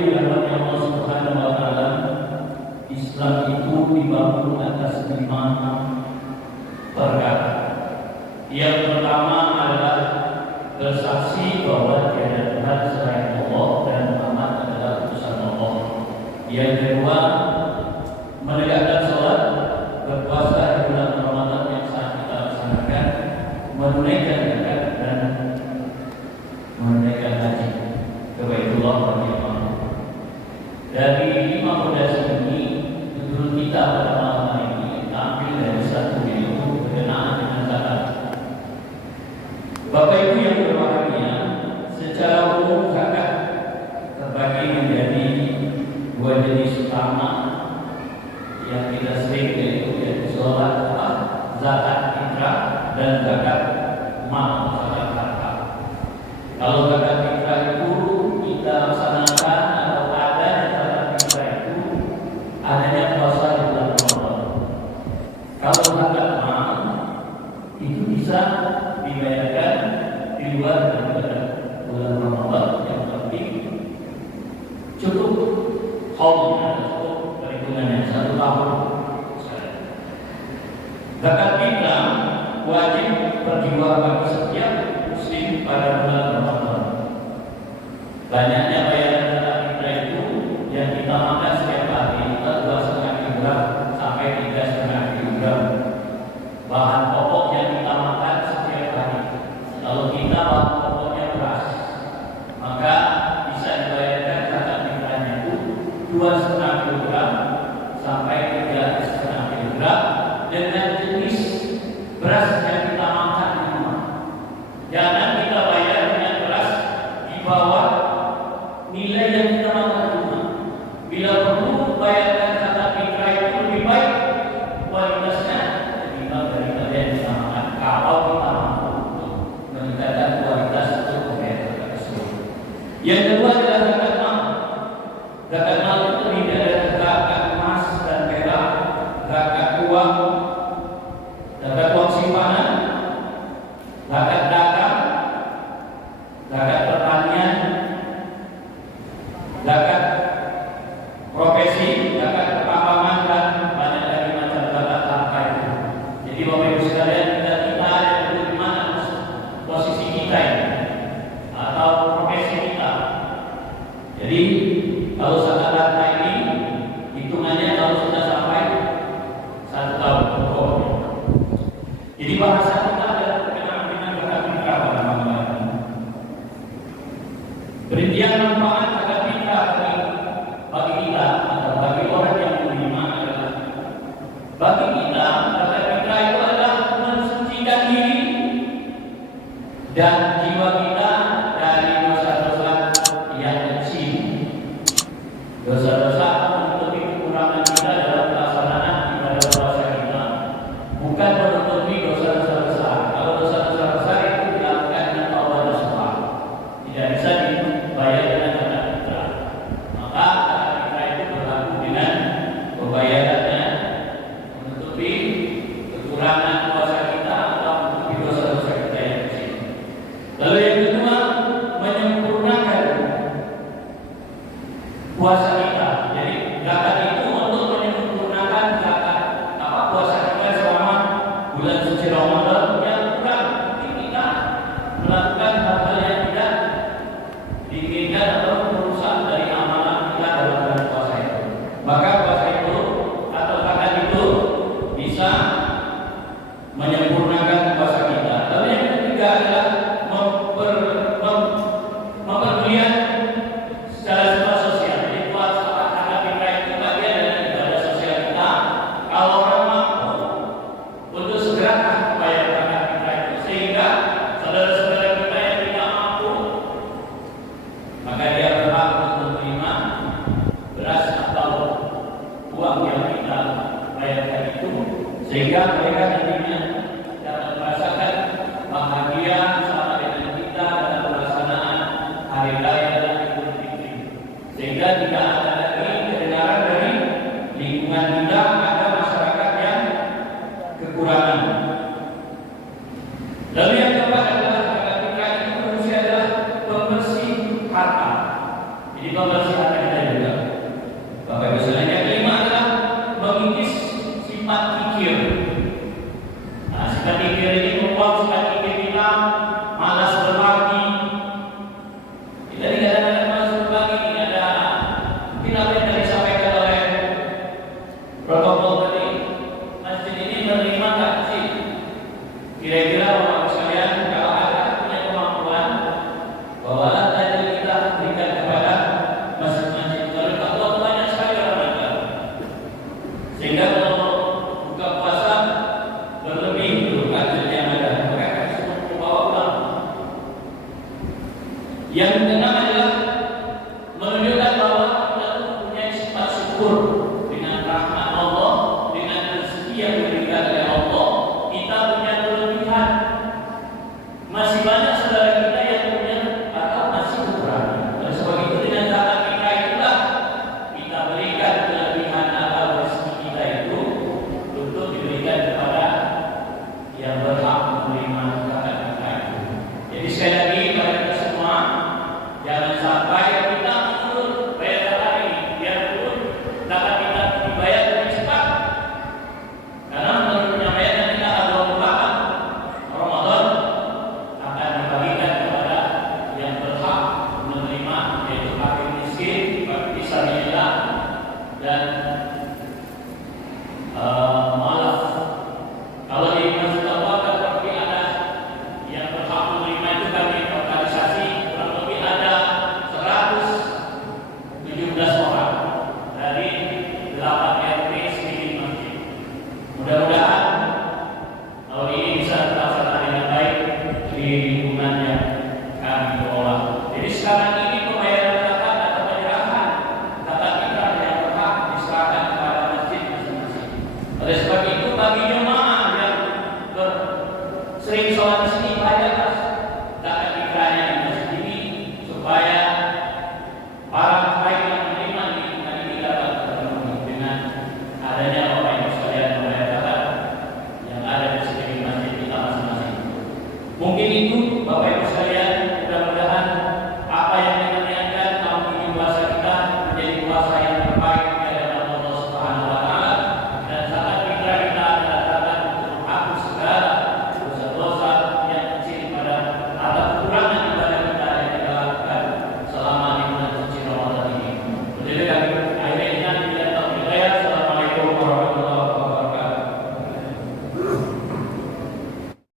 yang dirahmati Allah Subhanahu wa taala, Islam itu dibangun atas 5 perkara. Yang pertama adalah bersaksi bahwa tiada Tuhan selain Allah dan Muhammad adalah utusan Allah. Yang kedua, menegakkan sholat, berpuasa di bulan Ramadan yang saat kita laksanakan, menunaikan zakat dan menunaikan haji ke Baitullah radhiyallahu. Dari 5 fondasi ini, menurut kita pada malam hari ini kita ambil dari satu, yaitu berkenaan dengan zakat. Bapak Ibu yang berbahagia, secara umum zakat terbagi menjadi 2 jenis utama yang kita sering yaitu sholat, zakat fitrah dan zakat mal, zakat harta. Kalau zakat fitrah itu kita laksanakan atau ada zakat fitrah itu adanya puasa di bulan Ramadan. Kalau zakat mal itu bisa dibayarkan di luar daripada bulan Ramadan, yang penting cukup haulnya, cukup perhitungannya 1 tahun. Zakat fitrah wajib berjiwa bagi setiap muslim pada bulan Ramadan. Banyaknya bayaran zakat fitrah itu yang kita makan setiap hari kita 2,5 kilogram sampai 3,5 kilogram bahan pokok yang kita makan setiap hari. Kalau kita bahan pokoknya beras, maka bisa dibayarkan zakat fitrahnya itu 2,5 kilogram sampai 3,5 kilogram dengan jenis beras yang kita makan di rumah. Jangan kita bayar dengan beras di bawah nilai yang kita makan di rumah. Bila perlu bayarkan zakat fitrah itu lebih baik kualitasnya ketimbang daripada yang kita makan. Kalau kita mampu untuk meningkatkan kualitas untuk membayar zakat tersebut. Yang kedua adalah zakat mal. Zakat mal itu terdiri dari zakat emas dan perak, zakat uang simpanan, zakat dagang, zakat pertanian, zakat profesi, zakat pertambangan, dan banyak lagi macam zakat harta itu. Jadi Bapak Ibu sekalian, kita ada di mana posisi kita ini atau profesi kita. Jadi kalau zakat harta ini hitungannya kalau sudah sampai 1 tahun pokoknya. Jadi bahasa kita adalah berkenaan dengan zakat fitrah pada malam hari ini. Perincian manfaat zakat fitrah bagi kita atau bagi orang yang menerima adalah, bagi kita zakat fitrah itu adalah mensucikan diri dan jiwa kita dari dosa-dosa yang kecil. Dosa-dosa menutupi kekurangan kita dalam pelaksanaan ibadah puasa kita, bukan menutupi dosa-dosa besar. Kalau dosa-dosa besar itu dilakukan dengan taubat nasuha, tidak bisa dibayar dengan zakat fitrah. Maka zakat fitrah itu berlaku dengan pembayarannya menutupi kekurangan puasa kita atau menutupi dosa-dosa kita yang kecil. Lalu yang kedua, menyempurnakan puasa kita. Jadi zakat itu untuk menyempurnakan zakat puasa kita selama bulan suci Ramadan yang kurang. Kita melakukan hal-hal yang tidak diinginkan atau merusak dari amalan kita dalam bulan puasa itu. Maka puasa itu atau zakat itu bisa menyempurnakan puasa kita. Lalu yang ketiga adalah memperlihat secara sifat sosial. Jadi puasa zakat fitrah itu bagian dari ibadah sosial kita. Kalau orang mampu untuk segera membayar zakat fitrah itu, sehingga saudara-saudara kita yang tidak mampu, maka dia berhak untuk menerima beras atau uang yang kita bayarkan itu, sehingga mereka nantinya dapat merasakan bahagia bersama dengan kita dalam pelaksanaan hari raya dan Idul Fitri. Sehingga tidak ada lagi kedengaran dari lingkungan kita ada masyarakat yang kekurangan. Lalu yang keempat adalah zakat fitrah itu fungsi adalah pembersih harta. Jadi pembersih harta kita Bapak Ibu sekalian, yang kelima adalah mengikis sifat kikir. Nah, sifat kikir ini membuat sifat kikir kita malas berbagi. Kita tidak ada malas berbagi, tidak ada. Mungkin apa yang tadi disampaikan oleh protokol tadi, masjid ini menerima nggak sih? Kira-kira Bapak Ibu sekalian, kalau ada punya kemampuan, bawalah tajil kita berikan kepada masjid-masjid. Kalau Allah banyak sekali orang datang, sehingga kalau buka puasa berlebih itu tajil yang ada, mereka semua membawa pulang. Yang keenam adalah menunjukkan bahwa kita punya sifat syukur.